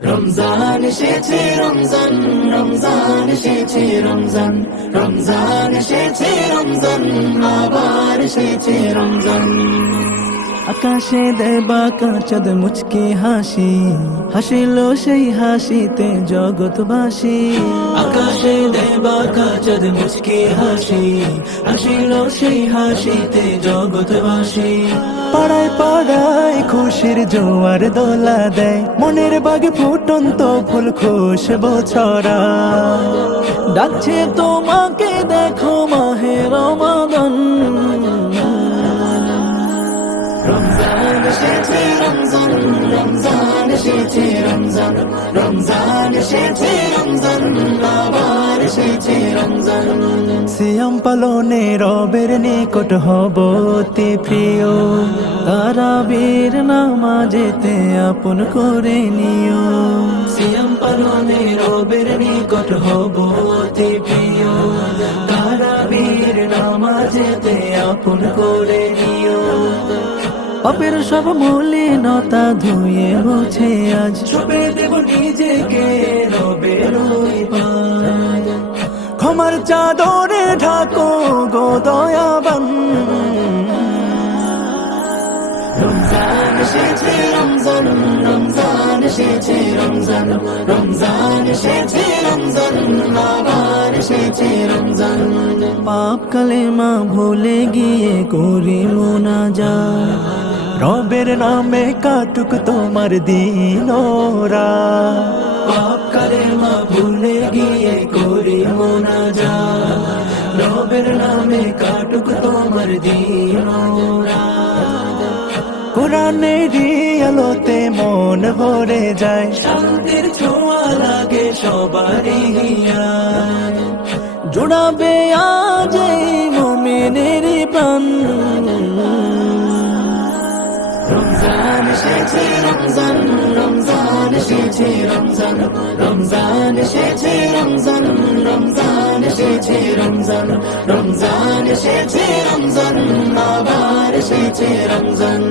রমজান এসেছে রমজান, রমজান এসেছে রমজান, রমজান এসেছে রমজান, আবার এসেছে রমজান। আকাশে দেবা কাঁচাদ মুচকি হাসি, হাসিল সেই হাসিতে জগৎবাসী। আকাশে দেবা কাঁচাদ মুচকি হাসি, হাসিল সেই হাসিতে জগৎবাসী। পাড়ায় পাড়ায় খুশির জোয়ার দোলা দেয়, মনের বাগে ফুটন্ত ফুল খুশবু ছড়া। ডাকছে তোমাকে দেখো মাহে রমাদান। রমজান এসেছে রমজান, রমজান এসেছে রমজান, রমজান এসেছে রমজান, আবার এসেছে রমজান। সিয়াম পালনে রবের নিকট হব অতি প্রিয়, তারাবির নামাজেতে আপন করে নিও। সিয়াম পালনে রবের নিকট হব অতি প্রিয়, তারাবির নামাজেতে আপন করে নিও। পাপের সব মলিনতা ধুয়ে মুছে আজ ছুপে দেব নিজেকে রবের ওই পায়। ক্ষমার চাদরে ঢাকো গো দয়াবান। রমজান এসেছে রমজান, রমজান এসেছে রমজান, রমজান এসেছে রমজান, আবার এসেছে রমজান। পাপ কালেমা ভুলে গিয়ে করি মুনাজাত, রবের নামে কাটুক তোমার দিন ও রাত। পাপ কালেমা ভুলে গিয়ে করি মুনাজাত, রবের নামে কাটুক তোমার দিন ও রাত। কোরআনেরই আলোতে মন ভরে যায়, শান্তির ছোঁয়া লাগে সবারই হিয়ায়। জোড়াবে আজ এই মুমিনের প্রাণ। রমজান এসেছে রমজান, রমজান এসেছে রমজান, রমজান এসেছে রমজান, রমজান এসেছে রমজান, রমজান এসেছে রমজান, আবার এসেছে রমজান।